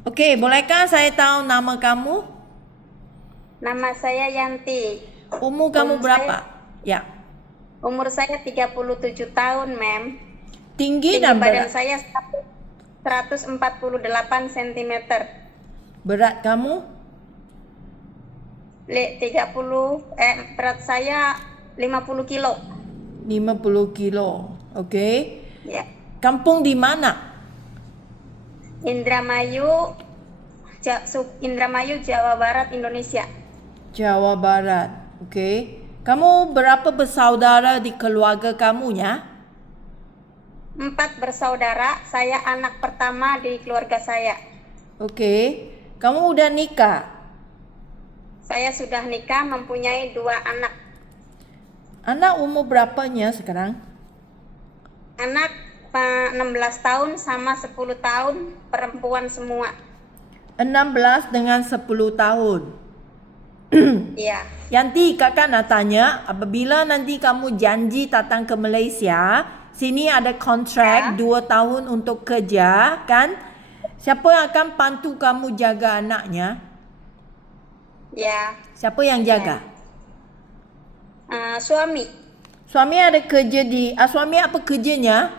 Okey, bolehkah saya tahu nama kamu? Nama saya Yanti. Umur kamu Umur saya berapa? Ya. umur saya 37 tahun, Mem. Tinggi Tinggi dan badan berat. saya 148 cm. Berat kamu? Berat saya 50 kilo. 50 kilo. Okey. Ya. Kampung di mana? Indramayu, Indramayu, Jawa Barat, Indonesia. Jawa Barat. Okey. Kamu berapa bersaudara di keluarga kamunya? 4 bersaudara, saya anak pertama di keluarga saya. Okey. Kamu udah nikah? Saya sudah nikah, mempunyai 2 anak. Anak umur berapanya sekarang? Anak 16 tahun sama 10 tahun, perempuan semua. 16 dengan 10 tahun. Iya. Yanti, kakak nak tanya, apabila nanti kamu janji datang ke Malaysia, sini ada kontrak Ya. 2 tahun untuk kerja, kan? Siapa yang akan bantu kamu jaga anaknya? Ya. Siapa yang jaga? Suami. Suami ada kerja di... suami apa kerjanya?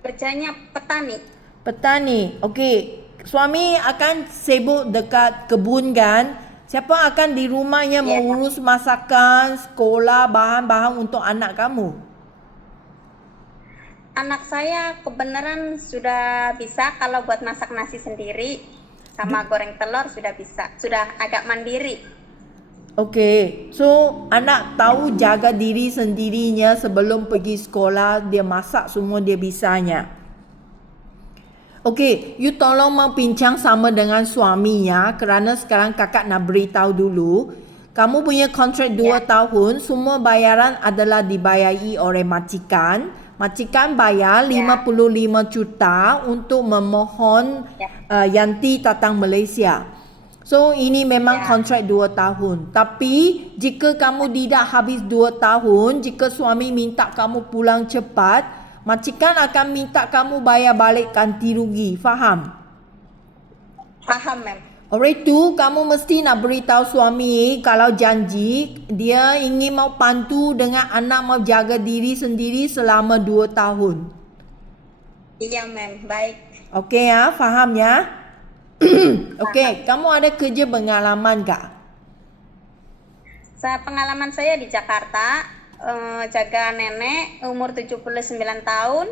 Kerjanya petani. Petani. Okey. Suami akan sibuk dekat kebun kan? Siapa akan di rumahnya Ya. mengurus masakan, sekolah, bahan-bahan untuk anak kamu? Anak saya kebenaran sudah bisa kalau buat masak nasi sendiri sama goreng telur sudah bisa. Sudah agak mandiri. Okey. So, anak tahu jaga diri sendirinya sebelum pergi sekolah, dia masak semua dia bisanya. Okey, you tolong membincang sama dengan suaminya kerana sekarang kakak nak beritahu dulu. Kamu punya kontrak 2 Ya. tahun, semua bayaran adalah dibayari oleh majikan. Majikan bayar Ya. 55 juta untuk memohon Ya. Yanti datang Malaysia. So, ini memang Ya. kontrak 2 tahun. Tapi, jika kamu tidak habis 2 tahun, jika suami minta kamu pulang cepat, majikan akan minta kamu bayar balik ganti rugi. Faham? Paham, Mem. Oleh itu, kamu mesti nak beritahu suami kalau janji dia ingin mau bantu dengan anak mau jaga diri sendiri selama 2 tahun. Iya, Mem. Baik. Okey ya, faham ya? Okey, kamu ada kerja pengalaman kah? Pengalaman saya di Jakarta, jaga nenek umur 79 tahun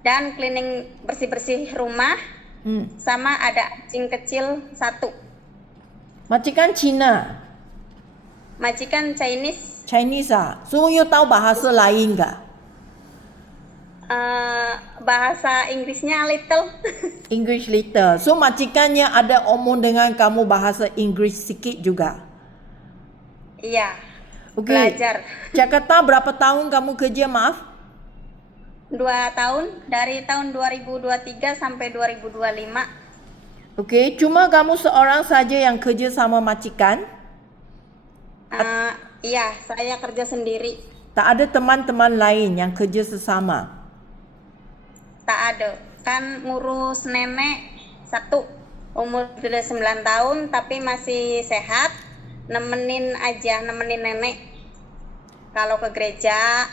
dan cleaning bersih-bersih rumah sama ada anjing kecil 1. Majikan Cina, Majikan Chinese, Chinese ah. So, you tahu bahasa lain kah? bahasa Inggrisnya little. English little. So, majikannya ada omong dengan kamu bahasa Inggris sikit juga. Iya. Okey. Belajar. Jakarta berapa tahun kamu kerja, maaf? 2 tahun dari tahun 2023 sampai 2025. Okey, cuma kamu seorang saja yang kerja sama majikan? Iya, saya kerja sendiri. Tak ada teman-teman lain yang kerja sesama? Tak ada. Kan ngurus nenek 1 umur sudah 9 tahun tapi masih sehat. Nemenin nenek. Kalau ke gereja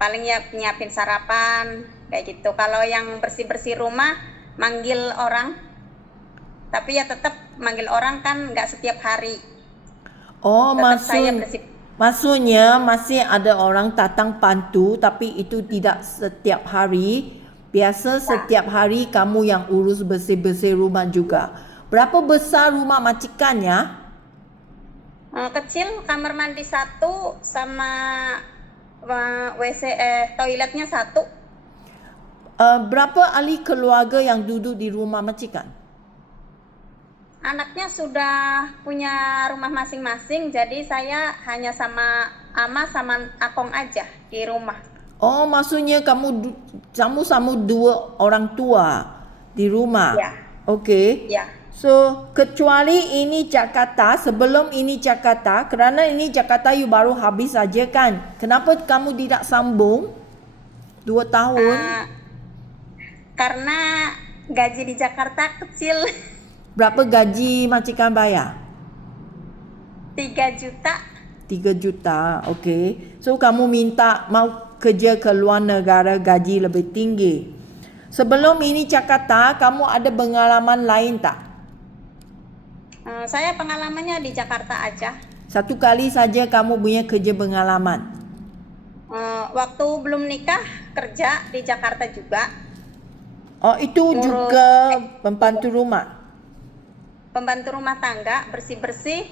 paling ya nyiapin sarapan kayak gitu. Kalau yang bersih-bersih rumah manggil orang. Tapi ya tetap manggil orang kan nggak setiap hari. Oh, Tetap saya bersih. maksudnya masih ada orang datang bantu tapi itu tidak setiap hari. Biasa setiap hari kamu yang urus bersih-bersih rumah juga. Berapa besar rumah majikannya? Kecil, kamar mandi 1 sama WC toiletnya 1. Berapa ahli keluarga yang duduk di rumah majikan? Anaknya sudah punya rumah masing-masing, jadi saya hanya sama ama sama akong aja di rumah. Oh, maksudnya kamu sama 2 orang tua di rumah? Ya. Okey. Ya. So, kecuali ini Jakarta, sebelum ini Jakarta, kerana ini Jakarta you baru habis saja kan? Kenapa kamu tidak sambung 2 tahun? Karena gaji di Jakarta kecil. Berapa gaji majikan bayar? 3 juta. 3 juta. Okey. So kamu minta mau kerja ke luar negara gaji lebih tinggi. Sebelum ini Jakarta, kamu ada pengalaman lain tak? Saya pengalamannya di Jakarta aja. Satu kali saja kamu punya kerja pengalaman. Waktu belum nikah kerja di Jakarta juga. Oh, itu Ngurus juga pembantu rumah. Pembantu rumah tangga, bersih-bersih,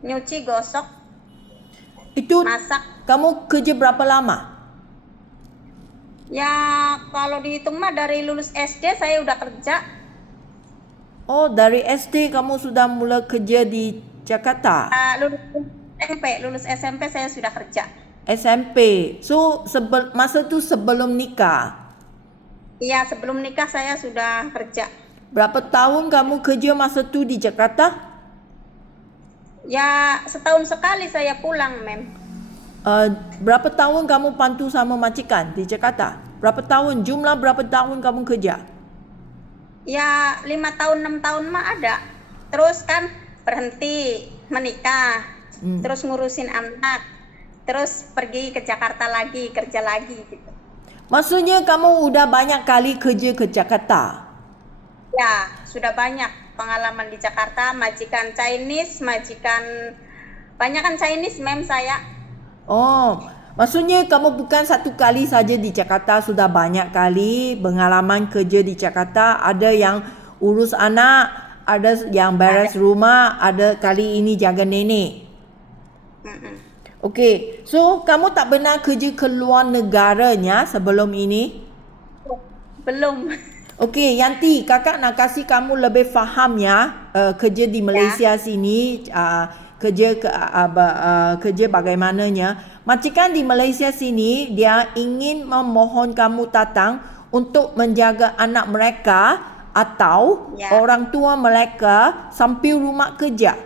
nyuci, gosok, Itu masak. kamu kerja berapa lama? Ya kalau dihitung mah dari lulus SD saya udah kerja. Oh, dari SD kamu sudah mula kerja di Jakarta. Lulus SMP saya sudah kerja. SMP. So masa tu sebelum nikah. Iya, sebelum nikah saya sudah kerja. Berapa tahun kamu kerja masa tu di Jakarta? Ya setahun sekali saya pulang, Mem. Berapa tahun kamu bantu sama majikan di Jakarta? Berapa tahun? Jumlah berapa tahun kamu kerja? Ya 5 tahun 6 tahun mah ada. Terus kan berhenti menikah, terus ngurusin anak, terus pergi ke Jakarta lagi, kerja lagi gitu. Maksudnya kamu udah banyak kali kerja ke Jakarta? Ya sudah banyak pengalaman di Jakarta, majikan Chinese, banyak kan Chinese, Mem, saya. Oh, maksudnya kamu bukan satu kali saja di Jakarta, sudah banyak kali pengalaman kerja di Jakarta. Ada yang urus anak, ada yang beres rumah, ada kali ini jaga nenek. Okey, so kamu tak pernah kerja ke luar negaranya sebelum ini? Belum. Okey, Yanti, kakak nak kasih kamu lebih faham ya kerja di Malaysia sini, kerja bagaimananya. Majikan di Malaysia sini dia ingin memohon kamu datang untuk menjaga anak mereka atau orang tua mereka sambil rumah kerja.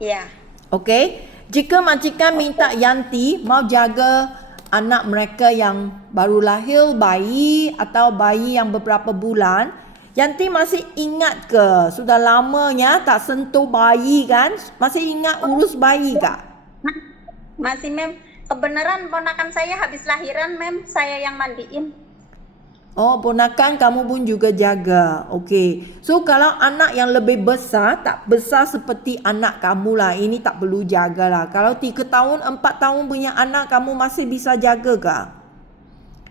Ya. Okey, jika majikan minta Yanti mau jaga anak mereka yang baru lahir, bayi atau bayi yang beberapa bulan, Yanti masih ingat ke? Sudah lamanya tak sentuh bayi kan? Masih ingat urus bayi tak? Masih, Mem. Kebenaran ponakan saya habis lahiran, Mem, saya yang mandiin. Oh, ponakan kamu pun juga jaga. Okey. So kalau anak yang lebih besar, tak besar seperti anak kamu lah, ini tak perlu jagalah. Kalau 3 tahun, 4 tahun punya anak, kamu masih bisa jaga ke?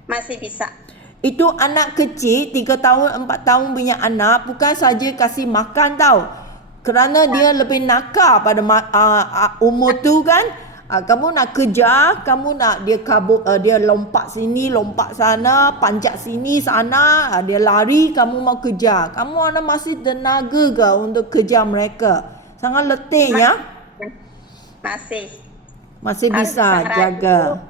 Masih bisa. Itu anak kecil 3 tahun 4 tahun punya anak bukan saja kasih makan tau. Kerana dia lebih nakal pada umur tu kan. Kamu nak kejar, kamu nak dia kabut, dia lompat sini, lompat sana, panjat sini sana, dia lari, kamu mau kejar. Kamu ada masih tenaga ke untuk kejar mereka? Sangat letih ya? Masih bisa jaga.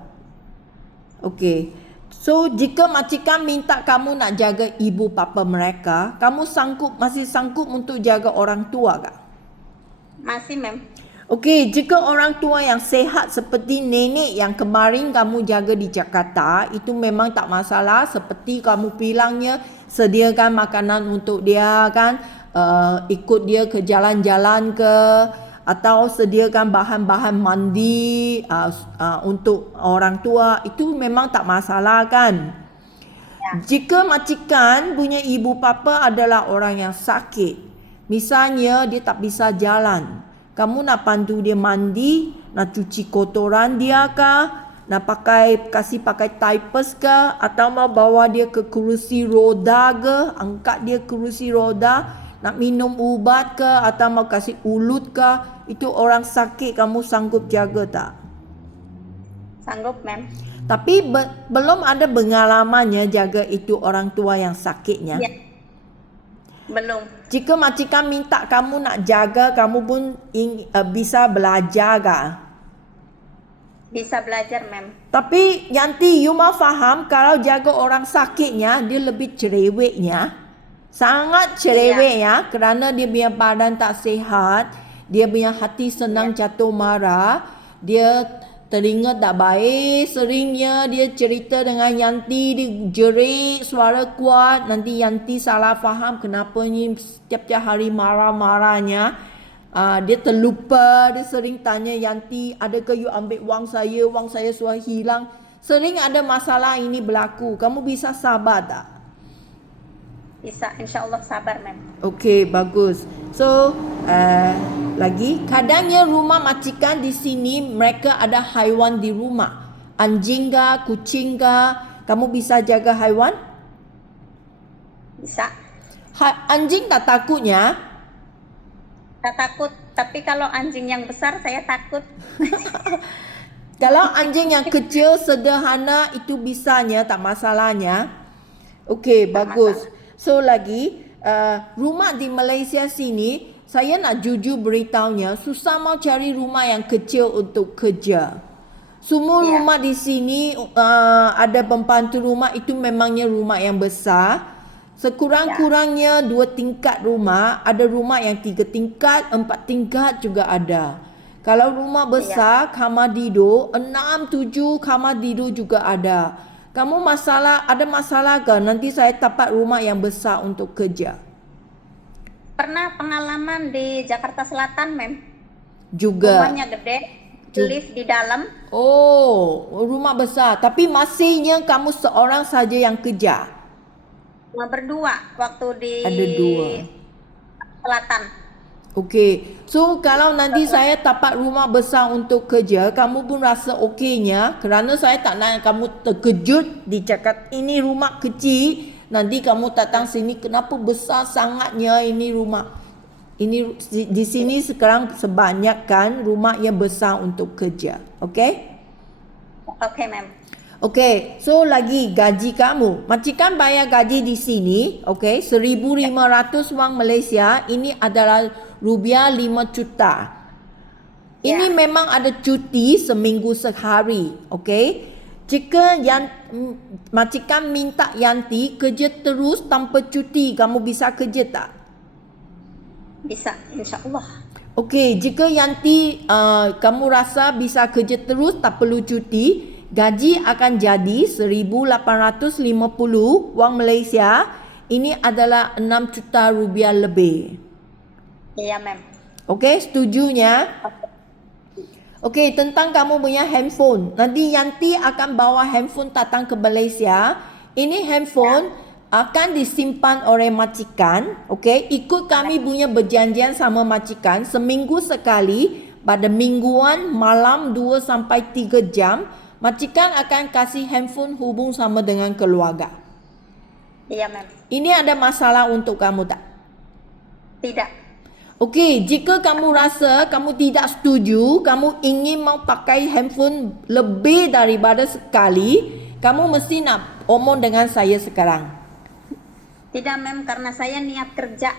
Okey. So jika majikan minta kamu nak jaga ibu bapa mereka, kamu masih sanggup untuk jaga orang tua tak? Masih, Mem. Okey, jika orang tua yang sehat seperti nenek yang kemarin kamu jaga di Jakarta, itu memang tak masalah. Seperti kamu bilangnya, sediakan makanan untuk dia kan, ikut dia ke jalan-jalan ke, atau sediakan bahan-bahan mandi untuk orang tua, itu memang tak masalah kan. Jika majikan punya ibu bapa adalah orang yang sakit, misalnya dia tak bisa jalan, kamu nak bantu dia mandi, nak cuci kotoran dia kah, nak kasih pakai diapers kah, atau mau bawa dia ke kerusi roda ke, angkat dia kerusi roda, nak minum ubat ke, atau mau kasih ulut kah, itu orang sakit kamu sanggup jaga tak? Sanggup, Mem. Tapi belum ada pengalamannya jaga itu orang tua yang sakitnya. Ya. Belum. Jika majikan minta kamu nak jaga, kamu pun bisa belajar kah? Bisa belajar, Mem. Tapi Yanti, you mau faham kalau jaga orang sakitnya, dia lebih cerewetnya. Sangat cerewet ya. Kerana dia punya badan tak sihat, dia punya hati senang jatuh marah, dia teringat tak baik. Seringnya dia cerita dengan Yanti, dia jerit suara kuat. Nanti Yanti salah faham kenapa ni setiap hari marah-marahnya. Dia terlupa, dia sering tanya Yanti, adakah you ambil wang saya sudah hilang. Sering ada masalah ini berlaku. Kamu bisa sabar tak? Bisa, insya Allah sabar, mem. Okey, bagus. So, lagi, kadangnya rumah majikan di sini mereka ada haiwan di rumah. Anjing ke, kucing ke, kamu bisa jaga haiwan? Bisa. Anjing tak takutnya? Tak takut, tapi kalau anjing yang besar saya takut. Kalau anjing yang kecil, sederhana, itu bisanya, tak masalahnya. Okey, bagus. So lagi, rumah di Malaysia sini, saya nak jujur beritahunya, susah mau cari rumah yang kecil untuk kerja. Semua rumah di sini ada pembantu rumah, itu memangnya rumah yang besar. Sekurang-kurangnya 2 tingkat rumah, ada rumah yang 3 tingkat, 4 tingkat juga ada. Kalau rumah besar, kamar tidur, 6, 7 kamar tidur juga ada. Kamu ada masalah ke? Nanti saya dapat rumah yang besar untuk kerja. Pernah pengalaman di Jakarta Selatan, mem. Juga. Rumahnya gede, lift di dalam. Oh, rumah besar. Tapi masihnya kamu seorang saja yang kerja. Cuma berdua waktu di Ada 2. Selatan. Okey. So kalau nanti saya dapat rumah besar untuk kerja, kamu pun rasa okeynya, kerana saya tak nak kamu terkejut dicakap ini rumah kecil, nanti kamu datang sini kenapa besar sangatnya ini rumah. Ini di sini sekarang sebanyakkan rumah yang besar untuk kerja. Okey? Okey, mem. Okey, so lagi gaji kamu. Majikan bayar gaji di sini, okey, 1,500 wang Malaysia, ini adalah rupiah 5 juta. Ini memang ada cuti seminggu sehari, okey. Jika majikan minta Yanti kerja terus tanpa cuti, kamu bisa kerja tak? Bisa, insya Allah. Okey, jika Yanti kamu rasa bisa kerja terus tak perlu cuti, gaji akan jadi 1,850 wang Malaysia. Ini adalah 6 juta rupiah lebih. Iya, mem. Okey, setujunya? Okey, tentang kamu punya handphone. Nanti Yanti akan bawa handphone datang ke Malaysia. Ini handphone akan disimpan oleh majikan. Okey, ikut kami punya berjanjian sama majikan. Seminggu sekali, pada mingguan malam 2 sampai 3 jam, majikan akan kasih handphone hubung sama dengan keluarga. Iya, mem. Ini ada masalah untuk kamu tak? Tidak. Okey, jika kamu rasa kamu tidak setuju, kamu ingin mau pakai handphone lebih daripada sekali, kamu mesti nak omong dengan saya sekarang. Tidak, mem, karena saya niat kerja.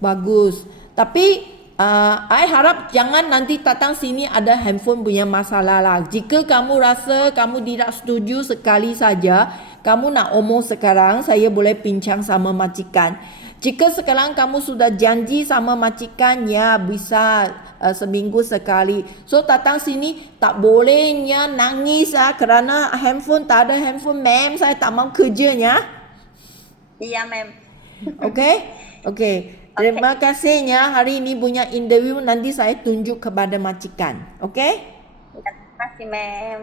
Bagus. Tapi I harap jangan nanti datang sini ada handphone punya masalah lah. Jika kamu rasa kamu tidak setuju sekali saja, kamu nak omong sekarang, saya boleh bincang sama majikan. Jika sekarang kamu sudah janji sama majikan, ya bisa seminggu sekali. So datang sini tak bolehnya nangis kerana handphone tak ada handphone, ma'am, saya tak mau kerjanya. Iya, mem. Okey? Okey. Terima kasihnya hari ini punya interview, nanti saya tunjuk kepada majikan. Okey? Terima kasih, mem.